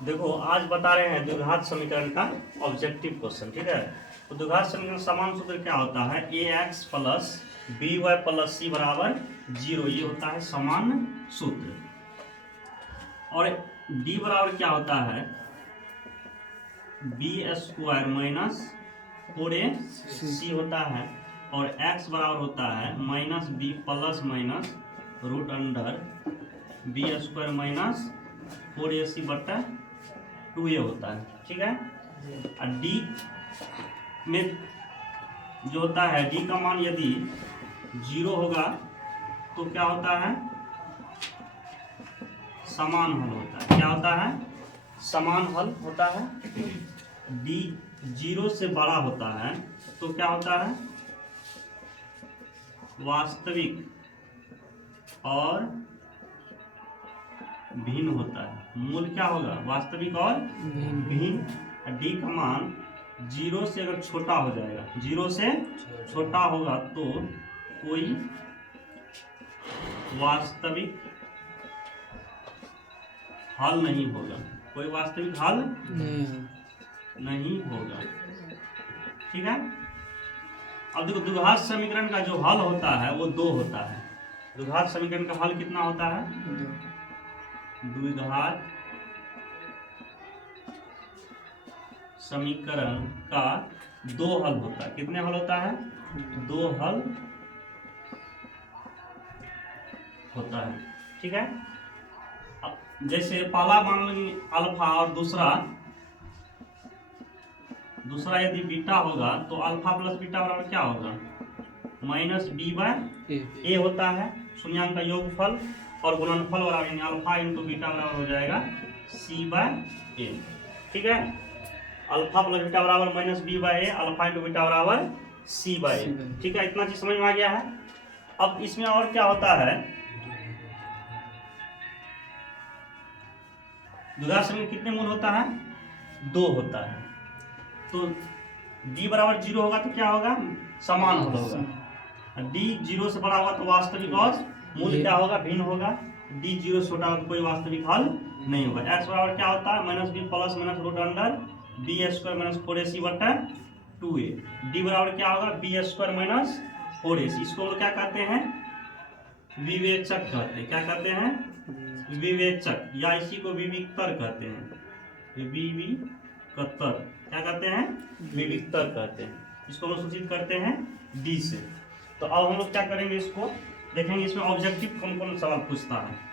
देखो आज बता रहे हैं द्विघात समीकरण का ऑब्जेक्टिव क्वेश्चन, ठीक है। तो द्विघात समीकरण समान सूत्र क्या होता है, a x plus b y plus c बराबर 0, ये होता है समान सूत्र। और डी बराबर क्या होता है, बी स्क्वायर माइनस 4ac होता है। और एक्स बराबर होता है minus b plus minus root under b square minus 4ac बटा 2a होता है, ठीक है। और डी में जो होता है, डी का मान यदि 0 होगा तो क्या होता है, समान हल होता है। क्या होता है, समान हल होता है। डी 0 से बड़ा होता है तो क्या होता है, वास्तविक और भिन्न होता है। मूल क्या होगा, वास्तविक और भिन्न। डी का मान 0 से अगर छोटा हो जाएगा, 0 से छोटा होगा तो कोई वास्तविक हल नहीं होगा, कोई वास्तविक हल नहीं होगा, ठीक है। अब देखो द्विघात समीकरण का जो हल होता है वो 2 होता है। द्विघात समीकरण का हल कितना होता है, द्विघात समीकरण का 2 हल होता है। कितने हल होता है, 2 हल होता है, ठीक है। अब जैसे पहला मान लीजिए अल्फा और दूसरा यदि बीटा होगा तो अल्फा प्लस बीटा बराबर क्या होगा, माइनस बी बाय ए होता है। शून्यांक का योगफल और गुणनफल बराबर यानी अल्फा इंटू बीटा बराबर हो जाएगा सी बाय ए, ठीक है। अल्फा प्लस बीटा बराबर माइनस बी बाय ए, अल्फा इंटू बीटा बराबर सी बाय ए, ठीक है। इतना चीज समझ में आ गया है। अब इसमें और क्या होता है, द्विघात समीकरण कितने मूल होता है, 2 होता है। तो d बराबर 0 होगा तो क्या होगा, समान हल होगा। d 0 से बड़ा होगा तो वास्तविक और मूल क्या होगा, भिन्न होगा। d 0 से छोटा होगा तो कोई वास्तविक हल नहीं होगा। x बराबर क्या होता है, minus b plus minus root under b square minus 4ac बटा 2a। d बराबर क्या होगा, बी स्क्वायर माइनस 4ac। इसको क्या कहते हैं, विवेचक कहते हैं। क्या कहते हैं, विवेचक, या इसी को विविक्तर कहते हैं। विविक्तर क्या कहते हैं, विविक्तर कहते हैं। इसको हम सूचित करते हैं डी से। तो अब हम लोग क्या करेंगे, इसको देखेंगे इसमें ऑब्जेक्टिव कौन कौन सवाल पूछता है।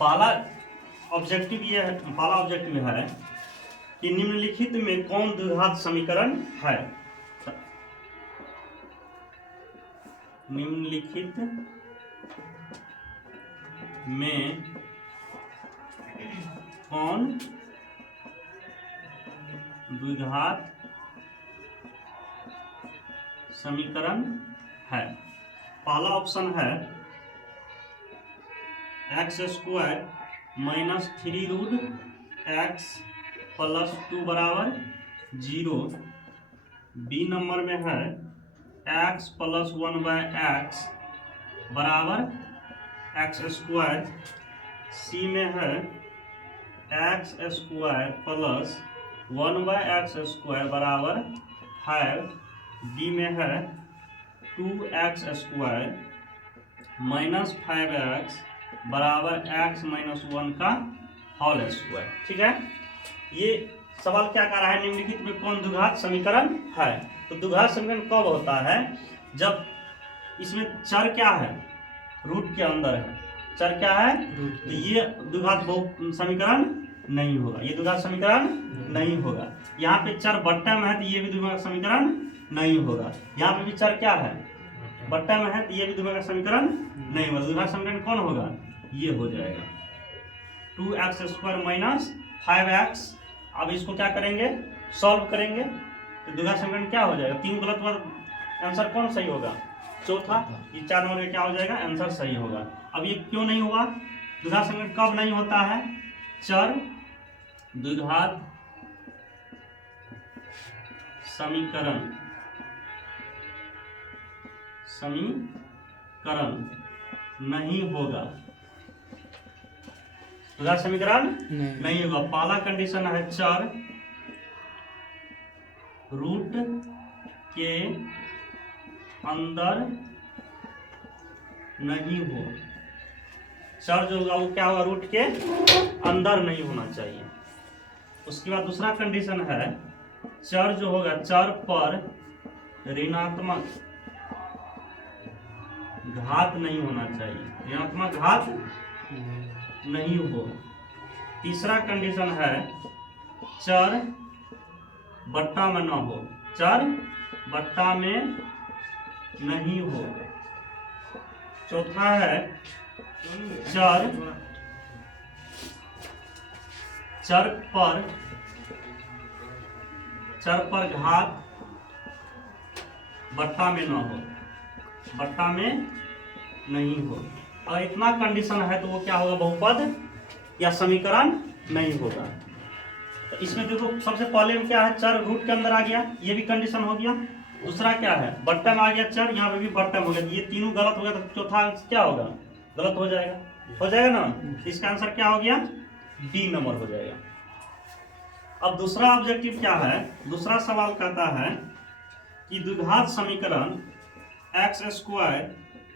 पहला ऑब्जेक्टिव ये है, पहला ऑब्जेक्टिव है कि निम्नलिखित में कौन द्विघात समीकरण है। निम्नलिखित में कौन द्विघात समीकरण है। पहला ऑप्शन है x square minus 3 root x plus 2 बराबर 0। बी नंबर में है x प्लस 1 बाय एक्स बराबर एक्स स्क्वायर। सी में है x square plus 1 by x square बराबर 5। डी में है 2x स्क्वायर माइनस 5x बराबर x माइनस 1 का होल स्क्वायर, ठीक है। ये सवाल क्या कर रहा है, निम्नलिखित में कौन द्विघात समीकरण है। तो द्विघात समीकरण कब होता है, जब इसमें चर क्या है, रूट के अंदर है। चर क्या है, तो ये द्विघात समीकरण नहीं होगा, ये द्विघात समीकरण नहीं होगा। यहाँ पे चर बट्टा में है तो ये भी द्विघात समीकरण नहीं होगा। यहाँ पे भी चर क्या है, बट्टा में है तो ये भी द्विघात समीकरण नहीं होगा। द्विघात समीकरण कौन होगा, ये हो जाएगा 2x स्क्वायर माइनस 5x। अब इसको क्या करेंगे, सॉल्व करेंगे तो द्विघात समीकरण क्या हो जाएगा, 3 गलत बार आंसर कौन सही होगा, चौथा। ये 4 नंबर में क्या हो जाएगा, आंसर सही होगा। अब ये क्यों नहीं हुआ, द्विघात समीकरण कब नहीं होता है, चर द्विघात समीकरण नहीं होगा। दूसरा समीकरण नहीं होगा। पहला कंडीशन है चर रूट के अंदर नहीं हो। चर जो होगा वो क्या होगा, रूट के अंदर नहीं होना चाहिए। उसके बाद दूसरा कंडीशन है चर जो होगा, चर पर ऋणात्मक घात नहीं होना चाहिए, ऋणात्मक घात नहीं हो। तीसरा कंडीशन है चर बट्टा में न हो, चर बट्टा में नहीं हो। चौथा है चर पर घात बट्टा में न हो, बट्टा में नहीं हो। अगर इतना कंडीशन है तो वो क्या होगा, बहुपद या समीकरण नहीं होगा। तो इसमें देखो सबसे पहले में क्या है, चर रूट के अंदर आ गया, ये भी कंडीशन हो गया। दूसरा क्या है, बट्टा में आ गया चर, यहाँ पे भी बट्टा में हो गया। ये तीनों गलत हो गया तो चौथा क्या होगा, गलत हो जाएगा ना। इसका आंसर क्या हो गया, डी नंबर हो जाएगा। अब दूसरा ऑब्जेक्टिव क्या है, दूसरा सवाल कहता है कि द्विघात समीकरण x²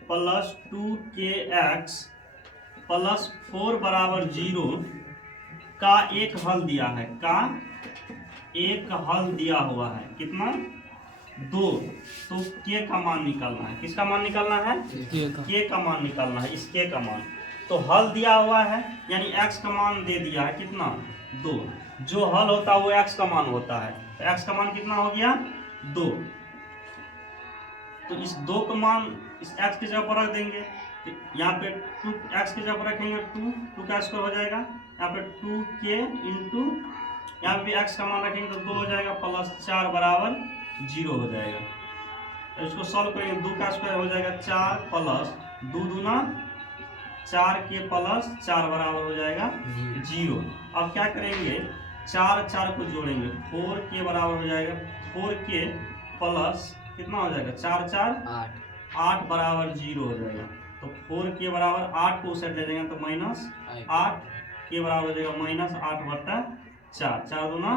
+ 2kx + 4 = 0 का एक हल दिया है, का एक हल दिया हुआ है। कितना, 2। तो k का मान निकालना है। किसका मान निकालना है, k का मान निकालना है, इस k का मान। तो हल दिया हुआ है यानी x का मान दे दिया है, कितना, 2। जो हल होता है वो x का मान होता है, तो x का मान कितना हो गया, 2। तो इस 2 का मान इस x की जगह पर रख देंगे। तो यहाँ पे 2x की जगह पर रखेंगे, 2 का स्क्वायर हो जाएगा। यहाँ पे 2k इंटू यहाँ पे x का मान रखेंगे तो 2 हो जाएगा, + 4 = 0 हो जाएगा। तो इसको सॉल्व करेंगे, 2 का स्क्वायर हो जाएगा 4 + 2 दूना 4k + 4 बराबर हो जाएगा 0। अब क्या करेंगे, 4 को जोड़ेंगे, 4k बराबर हो जाएगा, 4k प्लस कितना हो जाएगा, 4 4 8 बराबर 0 हो जाएगा। तो 4k बराबर 8 को उस साइड ले जाएंगे तो -8, k बराबर हो जाएगा -8/4, 4 दूना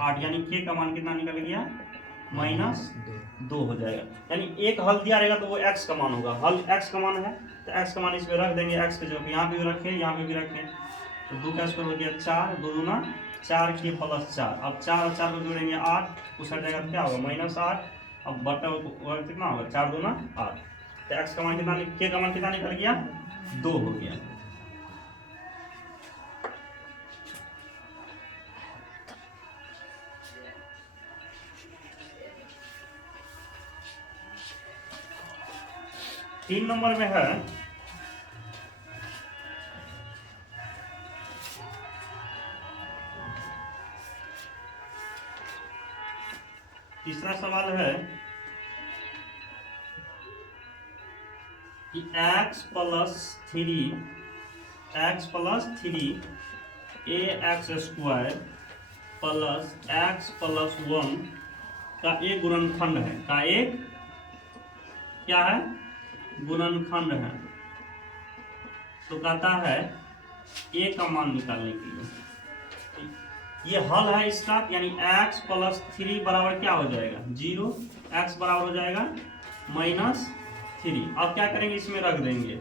8, यानी k का मान कितना निकल गया, -2 हो जाएगा। यानी एक हल दिया रहेगा तो वो x का मान होगा, हल x का मान है तो x का मान इसमें रख देंगे, x के जगह यहाँ पे भी रखें, यहाँ पे भी रखें। तो 2 का स्क्वायर हो गया 4, 2 दूना 4k + 4। अब 4 और 4 को जोड़ेंगे 8, उस साइड जाएगा तो क्या होगा, -8। अब बटा कितना होगा, 4 दूना 8। तो x का मान कितना, k का मान कितना निकल गया, 2 हो गया। तीन नंबर में है तीसरा सवाल है कि x + 3 ax² + x + 1 का एक गुणनखंड है, का एक क्या है, गुणनखंड है। तो कहता है a का मान निकालने के लिए, ये हल है इसका, यानी x + 3 बराबर क्या हो जाएगा, 0, x बराबर हो जाएगा -3। अब क्या करेंगे, इसमें रख देंगे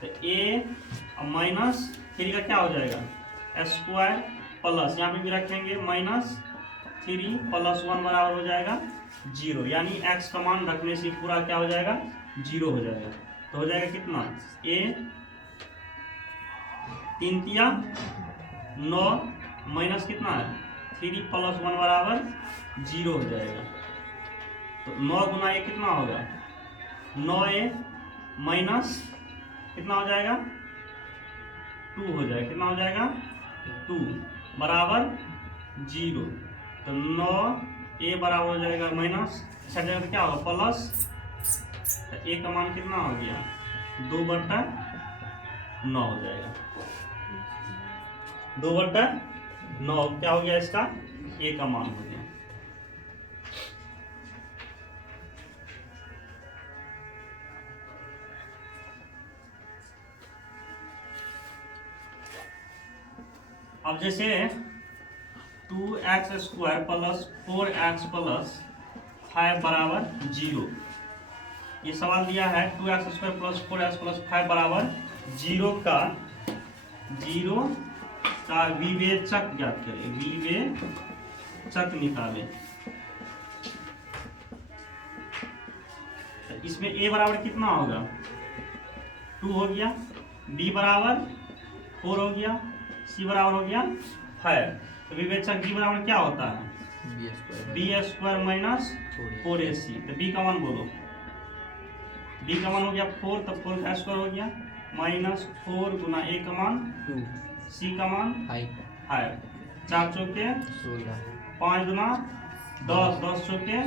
तो a -3 का क्या हो जाएगा, स्क्वायर प्लस यहाँ पे भी रखेंगे -3 + 1 बराबर हो जाएगा 0, यानी x का मान रखने से पूरा क्या हो जाएगा, 0 हो जाएगा। तो हो जाएगा कितना, a 3 तिया 9 माइनस कितना है, 3 + 1 बराबर 0 हो जाएगा। तो 9 गुना a कितना होगा, 9a माइनस कितना हो जाएगा, 2 हो जाएगा, कितना हो जाएगा, 2 बराबर 0। तो 9a बराबर हो जाएगा माइनस, छठ जगह तो क्या होगा प्लस, तो a का मान कितना हो गया, 2/9 हो जाएगा। 2/9 क्या हो गया इसका, a का मान हो गया। अब जैसे 2x square plus 4x plus 5 बराबर 0, ये सवाल दिया है 2x square plus 4x plus 5 बराबर 0 का विवेचक ज्ञात करें, विवेचक निकालें। तो इसमें a बराबर कितना होगा, 2 हो गया, b बराबर 4 हो गया, c बराबर हो गया 5। तो विवेचक b बराबर क्या होता है, बी स्क्वायर माइनस 4ac। तो b का मान बोलो, b का मान हो गया 4, तो 4 का स्क्वायर हो गया माइनस 4 गुना a का मान 2, c का मान 5, 4 चौके 16, 5 गुना 10, 10 चौके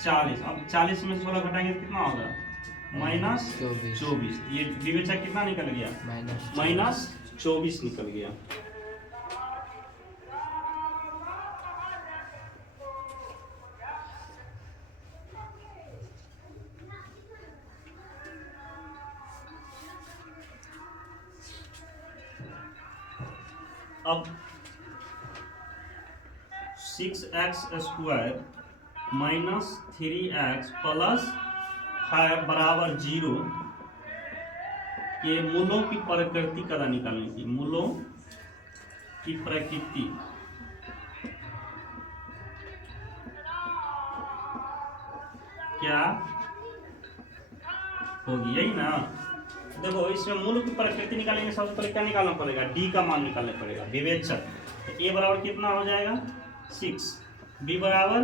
40। अब 40 में से 16 घटाएंगे तो कितना होगा, माइनस 24। ये विवेचक कितना निकल गया, माइनस 24 निकल गया। अब 6x square minus 3x plus 5 बराबर 0 के मूलों की प्रकृति कदा निकालने की, मूलों की प्रकृति क्या होगी, यही ना। देखो इसमें मूल की प्रकृति निकालेंगे, सबसे पहले क्या निकालना पड़ेगा, डी का मान निकालना पड़ेगा, विवेचक। तो ए बराबर कितना हो जाएगा 6, बी बराबर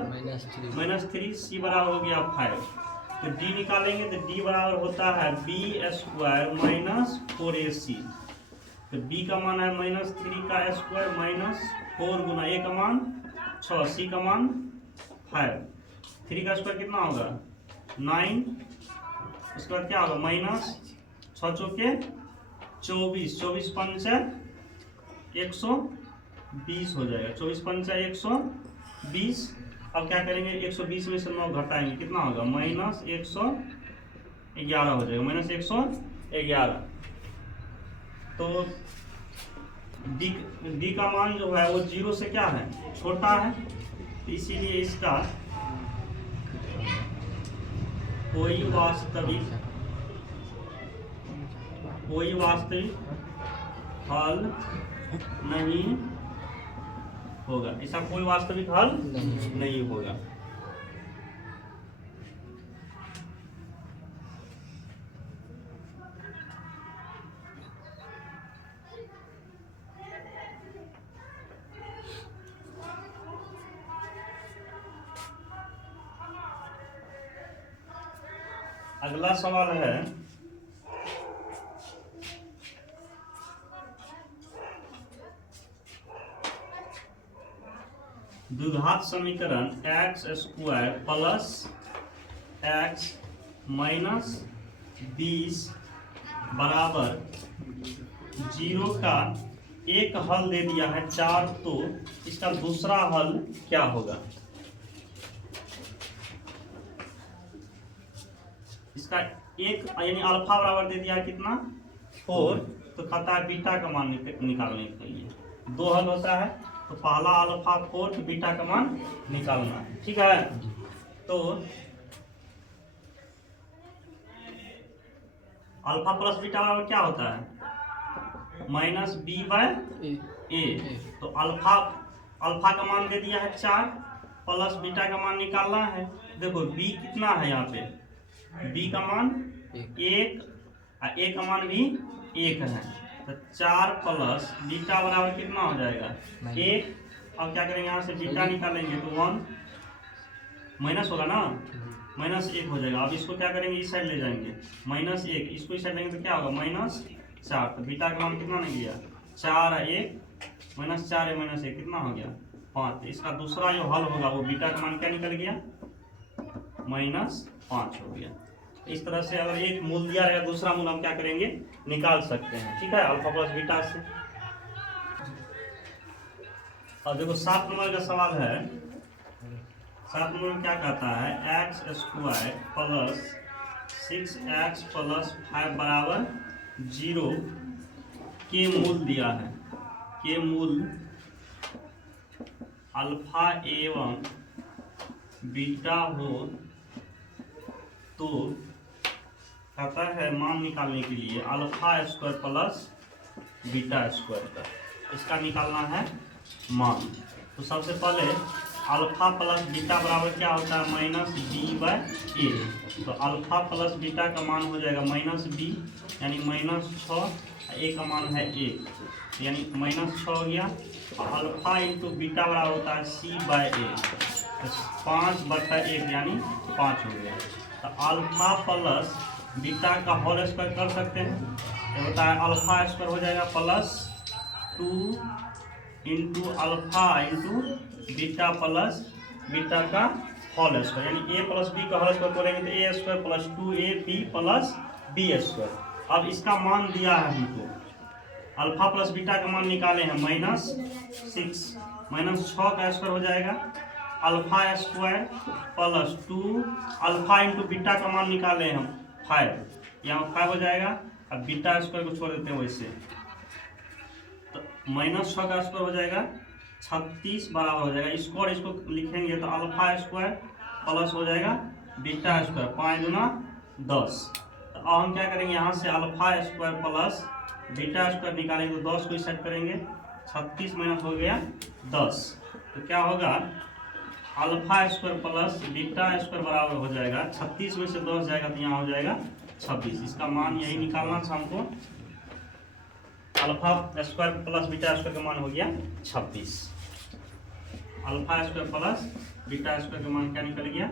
-3, सी बराबर हो गया 5। तो डी निकालेंगे तो डी बराबर होता है बी स्क्वायर माइनस 4ac। तो बी का मान है -3 का स्क्वायर माइनस 4 गुना ए का मान 6, सी का मान 5। 3 का स्क्वायर कितना होगा 9, उसके बाद क्या होगा माइनस 6 चौके 24, 24 पंचे 120 हो जाएगा, 24 पंचे 120। अब क्या करेंगे 120 में से 9 घटाएंगे, कितना होगा माइनस 111 हो जाएगा, माइनस 111। तो डी का मान जो है वो 0 से क्या है, छोटा है, इसीलिए इसका कोई वास्तविक हल नहीं होगा, इसका कोई वास्तविक हल नहीं होगा। अगला सवाल है द्विघात समीकरण x square plus x minus 20 बराबर 0 का एक हल दे दिया है 4, तो इसका दूसरा हल क्या होगा। इसका एक यानी अल्फा बराबर दे दिया है कितना 4, तो कहता है बीटा का मान निकालने के लिए 2 हल होता है। तो पहला अल्फा 4, तो बीटा का मान निकालना है, ठीक है। तो अल्फा प्लस बीटा बराबर क्या होता है माइनस बी बाय ए। तो अल्फा का मान दे दिया है 4, प्लस बीटा का मान निकालना है। देखो बी कितना है यहाँ पे, बी का मान 1 और ए का मान भी 1 है। तो 4 प्लस बीटा बराबर कितना हो जाएगा 1। अब क्या करेंगे यहाँ से बीटा निकालेंगे तो 1 माइनस होगा ना, -1 हो जाएगा। अब इसको क्या करेंगे इस साइड ले जाएंगे -1, इसको इस साइड लेंगे तो क्या होगा -4। तो बीटा का मान कितना नहीं गया 4 है 1, -4 है -1 कितना हो गया 5। इसका दूसरा जो हल होगा वो बीटा का मान क्या निकल गया -5 हो गया। इस तरह से अगर एक मूल दिया रहेगा दूसरा मूल हम क्या करेंगे निकाल सकते हैं, ठीक है, अल्फा प्लस बीटा से। और देखो 7 नंबर का सवाल है, 7 नंबर में क्या कहता है x square plus 6x plus 5 बराबर 0 के मूल दिया है। के मूल अल्फा एवं बीटा हो तो कहता है मान निकालने के लिए alpha square plus beta square का इसका निकालना है मान। तो सबसे पहले अल्फा प्लस बीटा बराबर क्या होता है माइनस बी बाय ए। तो अल्फा प्लस बीटा का मान हो जाएगा माइनस बी यानी -6, ए का मान है 1 यानी -6 हो गया। और अल्फा इंटू बीटा बराबर होता है सी बाय ए, 5/1 यानी 5 हो गया। तो अल्फा प्लस बीटा का होल स्क्वायर कर सकते हैं, ये होता है अल्फा स्क्वायर हो जाएगा +2 into alpha into beta plus beta का होल स्क्वायर यानी a प्लस बी का होल स्क्वायर करेंगे तो a square plus 2ab plus b square. अब इसका मान दिया है हमको, अल्फा प्लस बीटा का मान निकाले हैं -6 -6 का स्क्वायर हो जाएगा alpha square plus 2 alpha into beta का मान निकाले हम 5, यहाँ 5 हो जाएगा। अब बीटा स्क्वायर को छोड़ देते हैं वैसे, तो -6 का स्क्वायर हो जाएगा 36 बराबर हो जाएगा स्क्वायर, इसको लिखेंगे तो अल्फा स्क्वायर प्लस हो जाएगा बीटा स्क्वायर 5 गुना 10। तो अब हम क्या करेंगे यहाँ से alpha square plus beta square निकालेंगे तो 10 को सेट करेंगे, 36 माइनस हो गया 10। तो क्या होगा alpha square plus beta square बराबर हो जाएगा 36 में से 10 जाएगा तो यहाँ हो जाएगा 26। इसका मान यही निकालना था हमको, alpha square plus beta square का मान हो गया 26। Alpha square plus beta square का मान क्या निकल गया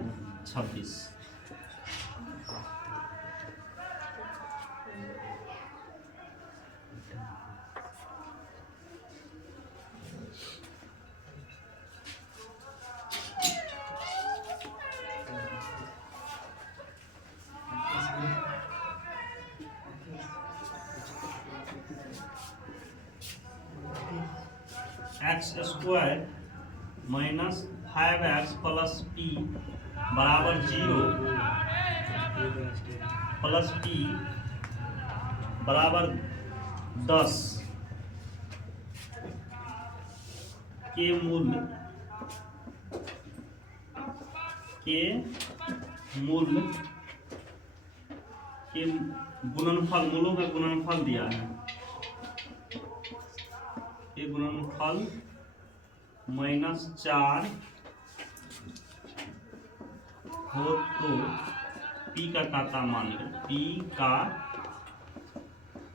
26। X square minus 5x plus P बराबर 0 प्लस पी बराबर 10 के मूल के गुणनफल, मूलों का गुणनफल दिया है, ये गुणनफल -4 हो तो p का काता मान है, p का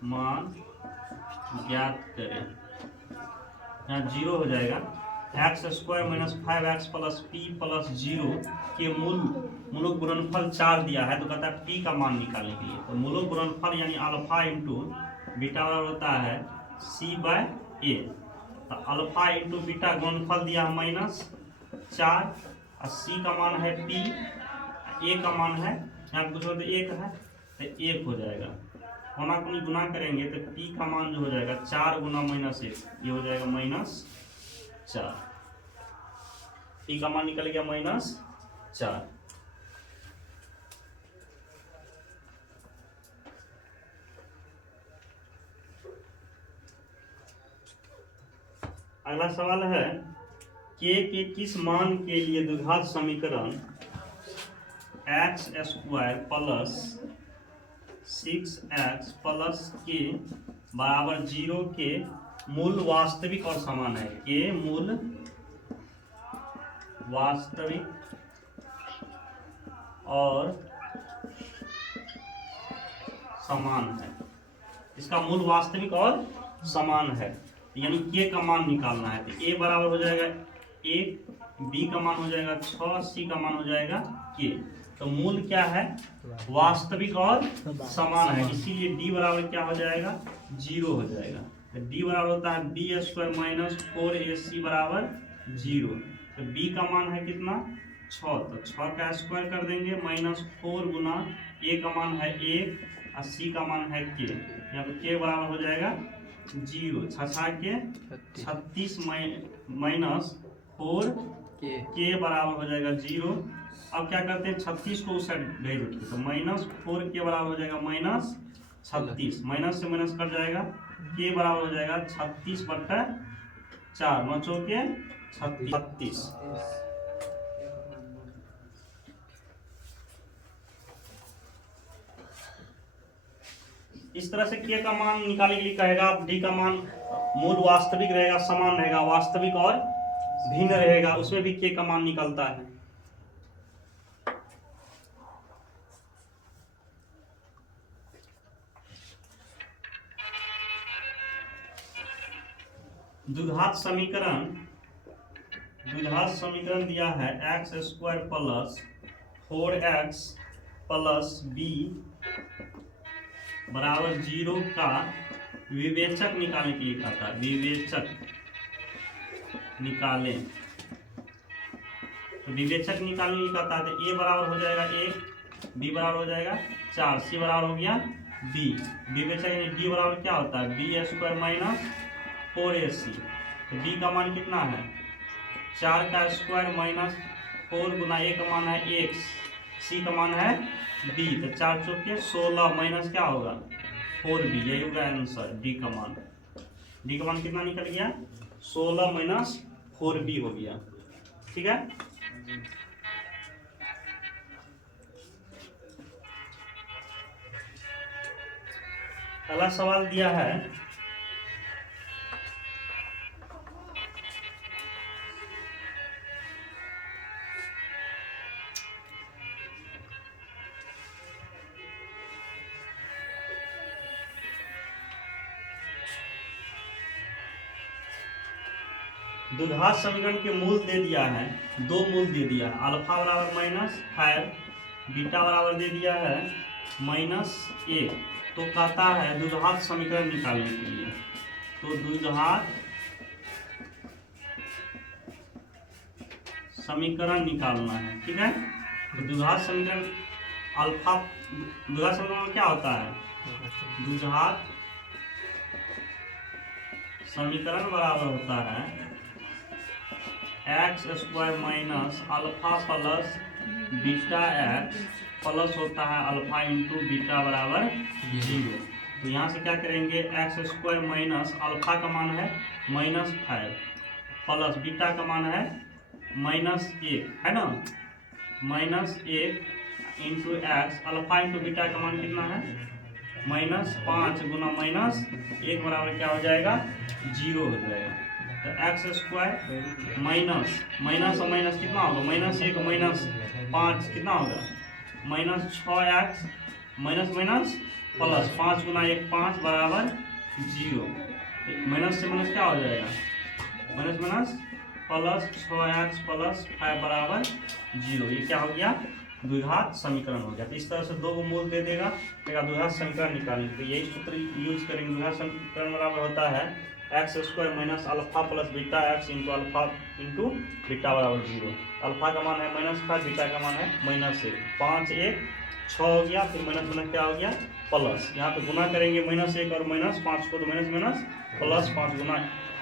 मान ज्ञात करें। यहाँ 0 हो जाएगा, x square minus 5x plus P plus 0 के मूलों गुणनफल 4 दिया है तो कहता है p का मान निकालने के लिए। तो मूलों गुणनफल यानी अल्फा इंटू बीटा होता है c बाय ए। तो अल्फा इंटू बीटा गुणनफल दिया है -4 और c का मान है p, a का मान है यहाँ कुछ तो 1 है तो 1 हो जाएगा। होना को नहीं गुना करेंगे तो p का मान जो हो जाएगा 4 गुना -1, ये हो जाएगा -4। p का मान निकल गया -4। अगला सवाल है के किस मान के लिए द्विघात समीकरण x square plus 6x plus के बराबर 0 के मूल वास्तविक और समान है। के मूल वास्तविक और समान है, इसका मूल वास्तविक और समान है यानी के का मान निकालना है। तो a बराबर हो जाएगा 1, b का मान हो जाएगा 6, c का मान हो जाएगा के। तो मूल क्या है वास्तविक और समान है, इसीलिए d बराबर क्या हो जाएगा 0 हो जाएगा। तो d बराबर होता है b स्क्वायर माइनस 4ac बराबर 0। तो b का मान है कितना 6, तो 6 का स्क्वायर कर देंगे -4 गुना a का मान है 1 और c का मान है k। यहाँ पे k बराबर हो जाएगा 0, 6 के 36 माइनस 4 के बराबर हो जाएगा 0। अब क्या करते हैं 36 को उस साइड भेज देते तो -4 के बराबर हो जाएगा -36, माइनस से माइनस कट जाएगा, के बराबर हो जाएगा 36/36। 4 9 चौके 36। इस तरह से के का मान निकालने के लिए कहेगा, डी का मान मूल वास्तविक रहेगा, समान रहेगा, वास्तविक और भिन्न रहेगा, उसमें भी के का मान निकलता है। द्विघात समीकरण दिया है x² plus 4x plus b बराबर 0 का विवेचक निकालने के लिए कहता है। विवेचक निकालें, तो विवेचक निकालने के लिए कहता है, तो a बराबर हो जाएगा 1, b बराबर हो जाएगा 4, c बराबर हो गया b। विवेचक यानी d बराबर क्या होता है, b² माइनस 4ac। तो b का मान कितना है, 4 का स्क्वायर माइनस 4 गुना a का मान है x, c का मान है b। तो 4 चौके 16 माइनस क्या होगा 4b, यही होगा आंसर। d का मान कितना निकल गया, 16 माइनस 4b हो गया। ठीक है, अगला सवाल दिया है द्विघात समीकरण के मूल दे दिया है, 2 मूल दे दिया, अल्फा बराबर -5, बीटा बराबर दे दिया है -1। तो कहता है द्विघात समीकरण निकालने के लिए, तो द्विघात समीकरण निकालना है। ठीक है, तो द्विघात समीकरण द्विघात समीकरण क्या होता है, द्विघात समीकरण बराबर होता है x² minus alpha plus beta x plus होता है अल्फा इंटू बीटा बराबर 0। तो यहाँ से क्या करेंगे, x² माइनस अल्फा का मान है -5 प्लस बीटा का मान है -1, है ना, -1 into x, alpha into beta का मान कितना है -5 गुना -1 बराबर क्या हो जाएगा 0 हो जाएगा। तो x² माइनस और माइनस कितना होगा, -1 -5 कितना होगा -6x माइनस प्लस 5 गुना 1 5 बराबर 0। माइनस से माइनस क्या हो जाएगा, माइनस प्लस 6x प्लस 5 बराबर 0। ये क्या हो गया, द्विघात समीकरण हो गया। तो इस तरह से 2 मूल दे देगा, द्विघात समीकरण निकालने के लिए यही सूत्र यूज करेंगे। द्विघात समीकरण बराबर होता है x² minus alpha plus beta x into alpha into beta बराबर 0। अल्फा का मान है -5, बीटा का मान है -1, 5 1 6 हो गया, फिर माइनस क्या हो गया प्लस, यहाँ पे गुना करेंगे -1 और -5 को, तो माइनस प्लस 5 गुना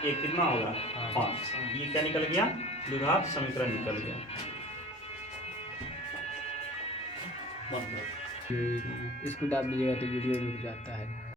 1 कितना होगा 5। ये क्या निकल गया, द्विघात समीकरण निकल गया। इसको डाल दीजिएगा तो वीडियो रुक जाता है।